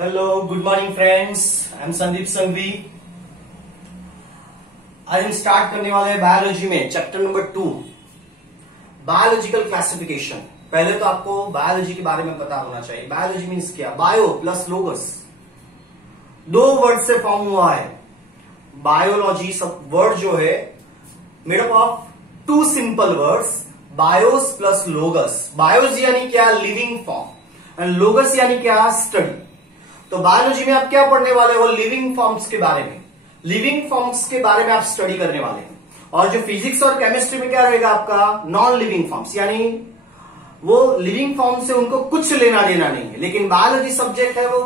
Hello, good morning friends. I am Sandeep Sanghvi. आज हम start करने वाले हैं बायोलॉजी में चैप्टर नंबर 2, बायोलॉजिकल क्लासिफिकेशन। पहले तो आपको बायोलॉजी के बारे में पता होना चाहिए। बायोलॉजी मीन्स क्या? बायो प्लस लोगस, दो वर्ड से फॉर्म हुआ है। बायोलॉजी सब वर्ड जो है made up of two simple words, bios plus logos. Bios यानी क्या? लिविंग फॉर्म, एंड लोगस यानी क्या? स्टडी। तो बायोलॉजी में आप क्या पढ़ने वाले हो? लिविंग फॉर्म्स के बारे में। लिविंग फॉर्म्स के बारे में आप स्टडी करने वाले हैं। और जो फिजिक्स और केमिस्ट्री में क्या रहेगा आपका? नॉन लिविंग फॉर्म्स, यानी वो लिविंग फॉर्म से उनको कुछ लेना देना नहीं है। लेकिन बायोलॉजी सब्जेक्ट है वो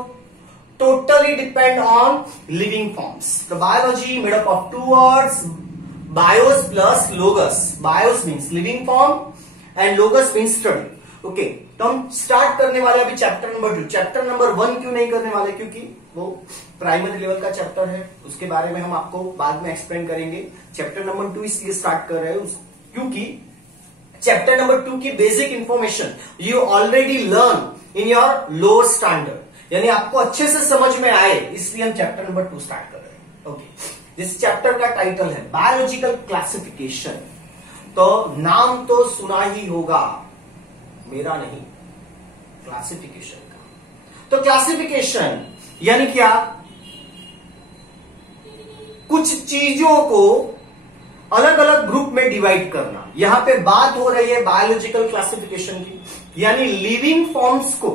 totally depend on living forms. तो biology made up of two words, bios plus logos. Bios means living form and logos means study. Okay, तो हम स्टार्ट करने वाले अभी चैप्टर नंबर 2। चैप्टर नंबर 1 क्यों नहीं करने वाले? क्योंकि वो प्राइमरी लेवल का चैप्टर है, उसके बारे में हम आपको बाद में एक्सप्लेन करेंगे। चैप्टर नंबर 2 इसलिए स्टार्ट कर रहे हैं क्योंकि चैप्टर नंबर 2 की basic information you already learn in your lower standard, यानी आपको अच्छे से समझ में आए, इसलिए हम चैप्टर नंबर 2 स्टार्ट कर रहे हैं। ओके, इस चैप्टर का टाइटल है बायोलॉजिकल क्लासिफिकेशन। तो नाम तो सुना ही होगा, मेरा नहीं, क्लासिफिकेशन का। तो क्लासिफिकेशन यानी क्या? कुछ चीजों को अलग अलग ग्रुप में डिवाइड करना। यहां पे बात हो रही है बायोलॉजिकल क्लासिफिकेशन की, यानी लिविंग फॉर्म्स को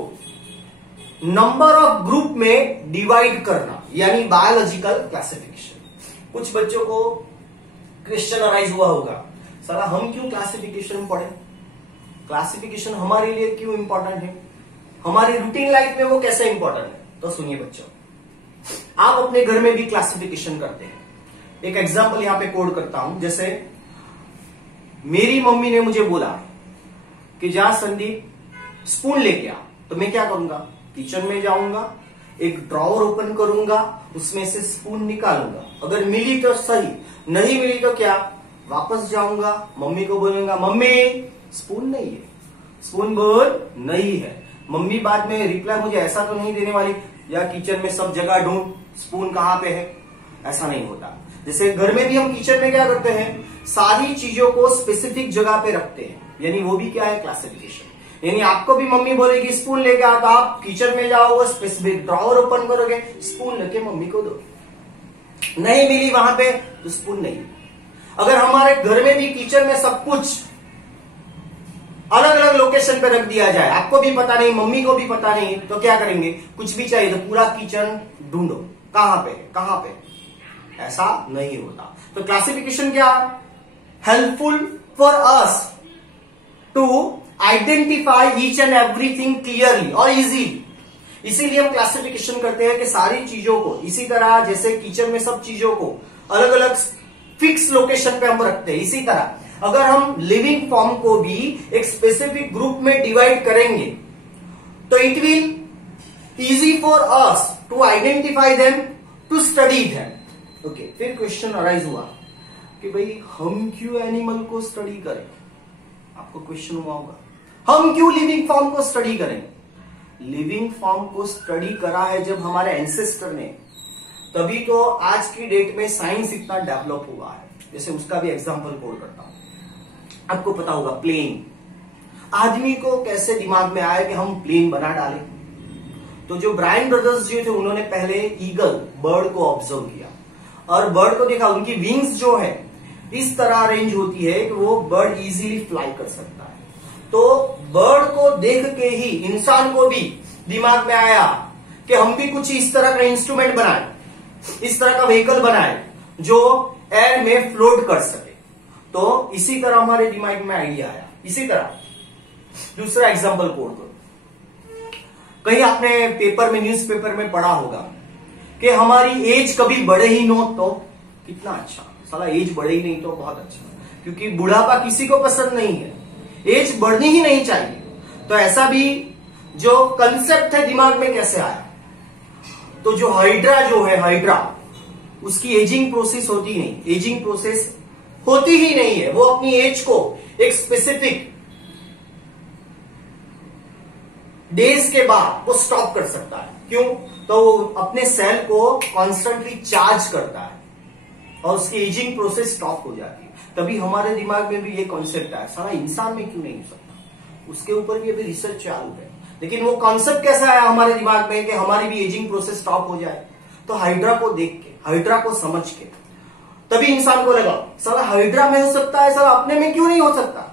नंबर ऑफ ग्रुप में डिवाइड करना, यानी बायोलॉजिकल क्लासिफिकेशन। कुछ बच्चों को क्वेश्चन अराइज हुआ होगा, साला हम क्यों क्लासिफिकेशन पढ़े? क्लासिफिकेशन हमारे लिए क्यों इंपॉर्टेंट है? हमारी रूटीन लाइफ में वो कैसे इंपॉर्टेंट है? तो सुनिए बच्चों, आप अपने घर में भी क्लासिफिकेशन करते हैं। एक एग्जांपल यहां पे कोड करता हूं। जैसे मेरी मम्मी ने मुझे बोला कि जा संदीप स्पून लेके आ, तो मैं क्या करूंगा? किचन में जाऊंगा, एक ड्रॉवर ओपन करूंगा, उसमें से स्पून निकालूंगा। अगर मिली तो सही, नहीं मिली तो क्या? वापस जाऊंगा, मम्मी को बोलूंगा मम्मी स्पून नहीं है, स्पून बोल नहीं है। मम्मी बाद में रिप्लाई मुझे ऐसा तो नहीं देने वाली, या किचन में सब जगह ढूंढ स्पून कहां पे है, ऐसा नहीं होता। जैसे घर में भी हम किचन में क्या करते हैं? सारी चीजों को स्पेसिफिक जगह पे रखते हैं, यानी वो भी क्या है? क्लासिफिकेशन। यानी आपको भी मम्मी बोलेगी स्पून लेके आओ, तो आप किचन में जाओगे, स्पेसिफिक ड्रॉवर ओपन करोगे, स्पून लेके मम्मी को दो। नहीं मिली वहां पे तो स्पून नहीं। अगर हमारे घर में भी किचन में सब कुछ अलग अलग लोकेशन पे रख दिया जाए, आपको भी पता नहीं, मम्मी को भी पता नहीं, तो क्या करेंगे? कुछ भी चाहिए तो पूरा किचन ढूंढो, कहां पे कहां पे, ऐसा नहीं होता। तो क्लासिफिकेशन क्या? Helpful for us to identify each and everything clearly और इजीली। इसीलिए हम क्लासिफिकेशन करते हैं कि सारी चीजों को इसी तरह, जैसे किचन में सब चीजों को अलग अलग फिक्स लोकेशन पे हम रखते हैं, इसी तरह अगर हम लिविंग फॉर्म को भी एक स्पेसिफिक ग्रुप में डिवाइड करेंगे तो it will easy for us to identify them, to study them. Okay, फिर क्वेश्चन अराइज हुआ कि भाई हम क्यों एनिमल को स्टडी करें? आपको क्वेश्चन हुआ होगा, हम क्यों लिविंग फॉर्म को स्टडी करें? लिविंग फॉर्म को स्टडी करा है जब हमारे एंसेस्टर ने, तभी तो आज की डेट में साइंस इतना डेवलप हुआ है। जैसे उसका भी एग्जांपल कोड करता हूं। आपको पता होगा प्लेन, आदमी को कैसे दिमाग में आया कि हम प्लेन बना डालें? तो जो ब्रायन ब्रदर्स जो थे, उन्होंने पहले ईगल बर्ड को ऑब्जर्व किया और बर्ड को देखा, उनकी विंग्स जो है इस तरह अरेंज होती है कि वो बर्ड इजीली फ्लाई कर सकता है। तो बर्ड को देख के ही इंसान को भी दिमाग में आया कि हम भी कुछ इस तरह का इंस्ट्रूमेंट बनाए, इस तरह का व्हीकल बनाए जो एयर में फ्लोट कर सके। तो इसी तरह हमारे दिमाग में आइडिया आया। इसी तरह दूसरा एग्जांपल कोड करो। कहीं आपने पेपर में, न्यूज़पेपर में पढ़ा होगा कि हमारी एज कभी बढ़े ही नो तो कितना अच्छा, साला एज बढ़े ही नहीं तो बहुत अच्छा, क्योंकि बुढ़ापा किसी को पसंद नहीं है, एज बढ़नी ही नहीं चाहिए। तो ऐसा भी जो कंसेप्ट है दिमाग में कैसे आया? तो जो हाइड्रा जो है, हाइड्रा, उसकी एजिंग प्रोसेस होती नहीं, एजिंग प्रोसेस होती ही नहीं है। वो अपनी एज को एक स्पेसिफिक डेज के बाद वो स्टॉप कर सकता है। क्यों? तो वो अपने सेल को कॉन्स्टेंटली चार्ज करता है और उसकी एजिंग प्रोसेस स्टॉप हो जाती है। तभी हमारे दिमाग में भी ये कॉन्सेप्ट आया, सारा इंसान में क्यों नहीं हो सकता, उसके ऊपर भी अभी रिसर्च चालू है। लेकिन वो कॉन्सेप्ट कैसा आया हमारे दिमाग में कि हमारी भी एजिंग प्रोसेस स्टॉप हो जाए? तो हाइड्रा को देख के, हाइड्रा को समझ के, तभी इंसान को लगा साला हाइड्रा में हो सकता है, साला अपने में क्यों नहीं हो सकता।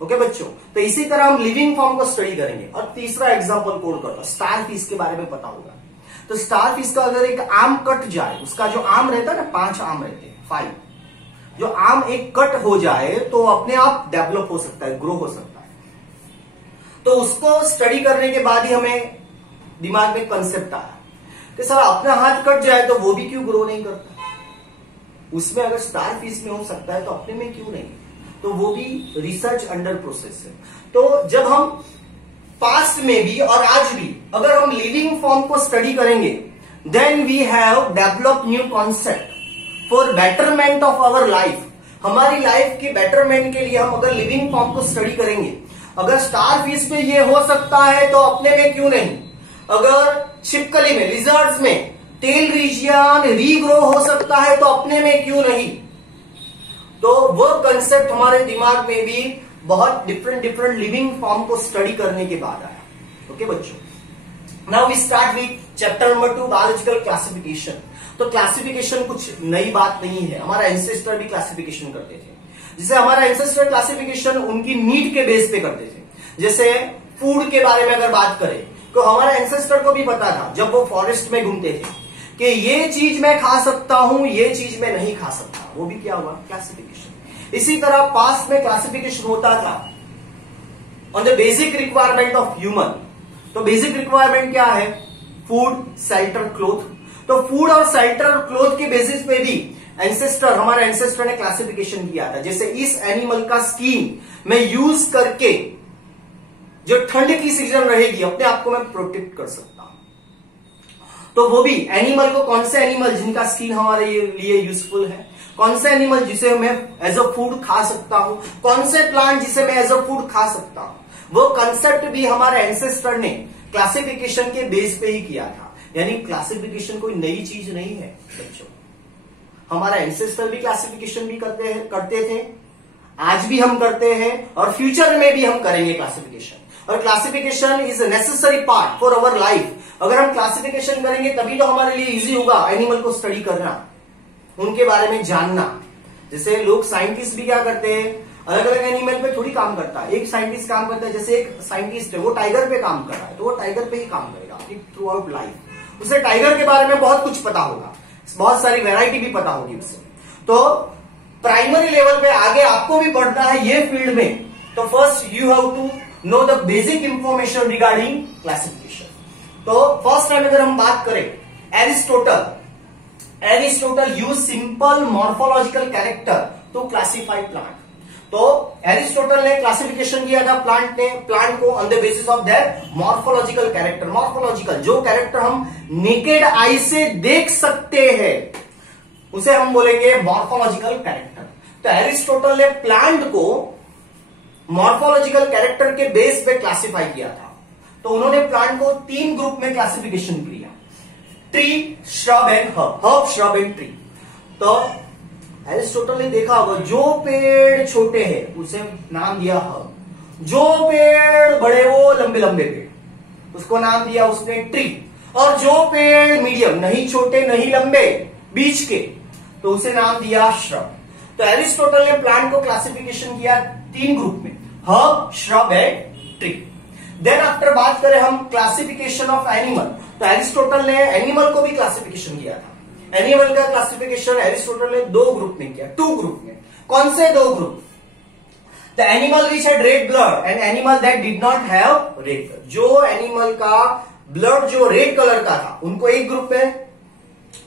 ओके बच्चों, तो इसी तरह हम लिविंग फॉर्म को स्टडी करेंगे। और तीसरा एग्जांपल कोड करता, स्टार फिश के बारे में पता होगा। तो स्टार फिश का अगर एक आर्म कट जाए, उसका जो आर्म रहता है ना, 5 आर्म रहते हैं, 5, जो आर्म एक कट हो जाए तो अपने आप डेवलप हो सकता है, ग्रो हो सकता है। तो उसको स्टडी करने के बाद ही हमें दिमाग में कंसेप्ट आया कि सर अपना हाथ कट जाए तो वो भी क्यों ग्रो नहीं करता, उसमें अगर स्टार फिश में हो सकता है तो अपने में क्यों नहीं। तो वो भी रिसर्च अंडर प्रोसेस है। तो जब हम पास्ट में भी और आज भी अगर हम लिविंग फॉर्म को स्टडी करेंगे, then we have develop new concept for betterment of our life. हमारी लाइफ की बेटरमेंट के लिए हम अगर लिविंग फॉर्म को स्टडी करेंगे, अगर स्टार फिश में ये हो सकता है तो अपने में क्यों नहीं, अगर छिपकली में, लिजर्ड्स में टेल रीजियन रीग्रो हो सकता है तो अपने में क्यों नहीं। तो वो कंसेप्ट हमारे दिमाग में भी बहुत डिफरेंट लिविंग फॉर्म को स्टडी करने के बाद आया। ओके बच्चों, now we start with chapter number 2, biological classification. तो क्लासिफिकेशन कुछ नई बात नहीं है, हमारा एंसेस्टर भी क्लासिफिकेशन करते थे। जैसे हमारा एंसेस्टर क्लासिफिकेशन उनकी नीड के बेस पे करते थे। जैसे फूड के बारे में अगर बात करें तो हमारा एंसेस्टर को भी पता था जब वो फॉरेस्ट में घूमते थे कि ये चीज मैं खा सकता हूं, ये चीज मैं नहीं खा सकता। वो भी क्या हुआ, क्लासिफिकेशन। इसी तरह पास्ट में क्लासिफिकेशन होता था on the basic requirement of human. तो बेसिक रिक्वायरमेंट क्या है, फूड, शेल्टर, क्लोथ। तो फूड और शेल्टर और क्लोथ के बेसिस पे भी एंसेस्टर, हमारे एंसेस्टर ने क्लासिफिकेशन किया था। जैसे इस एनिमल का स्किन मैं यूज करके जो ठंड की सीजन रहेगी अपने आप को मैं प्रोटेक्ट कर सकता हूं। तो वो भी एनिमल को, कौन से एनिमल जिनका स्किन हमारे लिए यूजफुल है, कौन से एनिमल जिसे मैं एज अ फूड खा सकता हूं, कौन से प्लांट जिसे मैं एज अ फूड खा सकता हूं, वो कंसेप्ट भी हमारे एंसेस्टर ने क्लासिफिकेशन के बेस पे ही किया था। यानी क्लासिफिकेशन कोई नई चीज नहीं है बच्चों। हमारा एंसेस्टर भी क्लासिफिकेशन भी करते थे, आज भी हम करते हैं और फ्यूचर में भी हम करेंगे क्लासिफिकेशन। और classification is a necessary part for our life. अगर हम क्लासिफिकेशन करेंगे तभी तो हमारे लिए इजी होगा एनिमल को स्टडी करना, उनके बारे में जानना। जैसे लोग साइंटिस्ट भी क्या करते हैं, अलग अलग एनिमल पे थोड़ी काम करता है। एक साइंटिस्ट काम करता है, जैसे एक साइंटिस्ट है वो टाइगर पे काम कर रहा है तो वो टाइगर पे ही काम करेगा थ्रू आउट लाइफ। उसे टाइगर के बारे में बहुत कुछ पता होगा, बहुत सारी वैरायटी भी पता होगी उसे। तो प्राइमरी लेवल पे आगे आपको भी पढ़ना है ये फील्ड में, तो first you have to know the basic information regarding classification. तो फर्स्ट टाइम अगर हम बात करें, Aristotle use simple morphological character to classify plant. तो एरिस्टोटल ने क्लासिफिकेशन किया था प्लांट को on the basis of their morphological character. Morphological जो कैरेक्टर हम नेकेड आई से देख सकते हैं उसे हम बोलेंगे मॉर्फोलॉजिकल कैरेक्टर। तो एरिस्टोटल ने प्लांट को मॉर्फोलॉजिकल कैरेक्टर के बेस पे क्लासिफाई किया था। तो उन्होंने प्लांट को 3 ग्रुप में क्लासिफिकेशन किया, tree, shrub and herb, shrub and tree. तो एरिस्टोटल ने देखा होगा जो पेड़ छोटे हैं उसे नाम दिया हर्ब, जो पेड़ बड़े वो लंबे लंबे पेड़ उसको नाम दिया उसने ट्री, और जो पेड़ मीडियम, नहीं छोटे नहीं लंबे, बीच के, तो उसे नाम दिया श्रब। तो एरिस्टोटल ने प्लांट को क्लासिफिकेशन किया 3 ग्रुप में, herb, shrub and tree. Then after बात करें हम क्लासिफिकेशन ऑफ एनिमल, तो एरिस्टोटल ने एनिमल को भी क्लासिफिकेशन किया था। एनिमल का क्लासिफिकेशन एरिस्टोटल ने 2 ग्रुप में किया, 2 ग्रुप में। कौन से 2 group? The animal which had read blood and animal that did not have read blood. जो एनिमल का ब्लड जो रेड कलर का था उनको एक ग्रुप में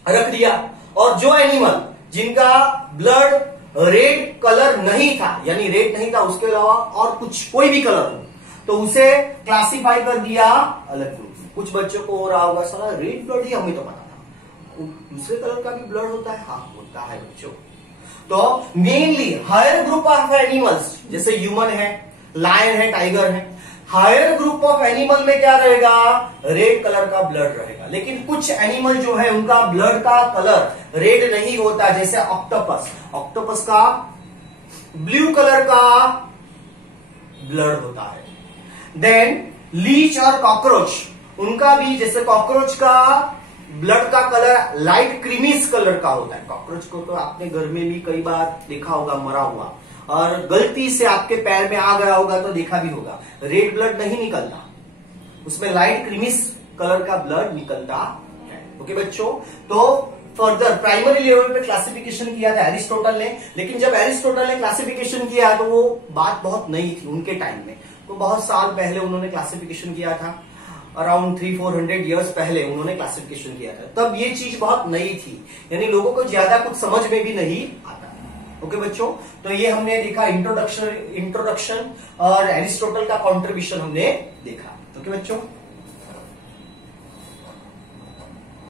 रख दिया, और जो एनिमल जिनका ब्लड रेड कलर नहीं था, यानी रेड नहीं था उसके अलावा और कुछ कोई भी कलर हो, तो उसे क्लासिफाई कर दिया अलग ग्रुप में। कुछ बच्चों को हो रहा होगा साला रेड ब्लड ही हमें तो पता था, दूसरे कलर का भी ब्लड होता है। हाँ होता है बच्चों। तो mainly higher group of animals जैसे ह्यूमन है, लायन है, टाइगर है, हायर ग्रुप ऑफ एनिमल में क्या रहेगा, रेड कलर का ब्लड रहेगा। लेकिन कुछ एनिमल जो है उनका ब्लड का कलर रेड नहीं होता, जैसे ऑक्टोपस, ऑक्टोपस का ब्लू कलर का ब्लड होता है। देन लीच और कॉकरोच, उनका भी जैसे कॉकरोच का ब्लड का कलर लाइट क्रीमीज कलर का होता है। कॉकरोच को तो आपने घर में भी कई बार देखा होगा मरा हुआ, और गलती से आपके पैर में आ गया होगा तो देखा भी होगा, रेड ब्लड नहीं निकलता, उसमें लाइट क्रीमीज कलर का ब्लड निकलता है। ओके बच्चों, तो फर्दर प्राइमरी लेवल पे क्लासिफिकेशन किया था एरिस्टोटल ने, लेकिन जब एरिस्टोटल ने क्लासिफिकेशन किया तो वो बात बहुत नई थी उनके टाइम में, तो बहुत साल पहले उन्होंने क्लासिफिकेशन किया था, अराउंड 300-400 ईयर्स पहले उन्होंने क्लासिफिकेशन किया था। तब ये चीज बहुत नई थी, यानी लोगों को ज्यादा कुछ समझ में भी नहीं आता। ओके बच्चों, तो ये हमने देखा इंट्रोडक्शन और एरिस्टोटल का कॉन्ट्रीब्यूशन हमने देखा। ओके बच्चों।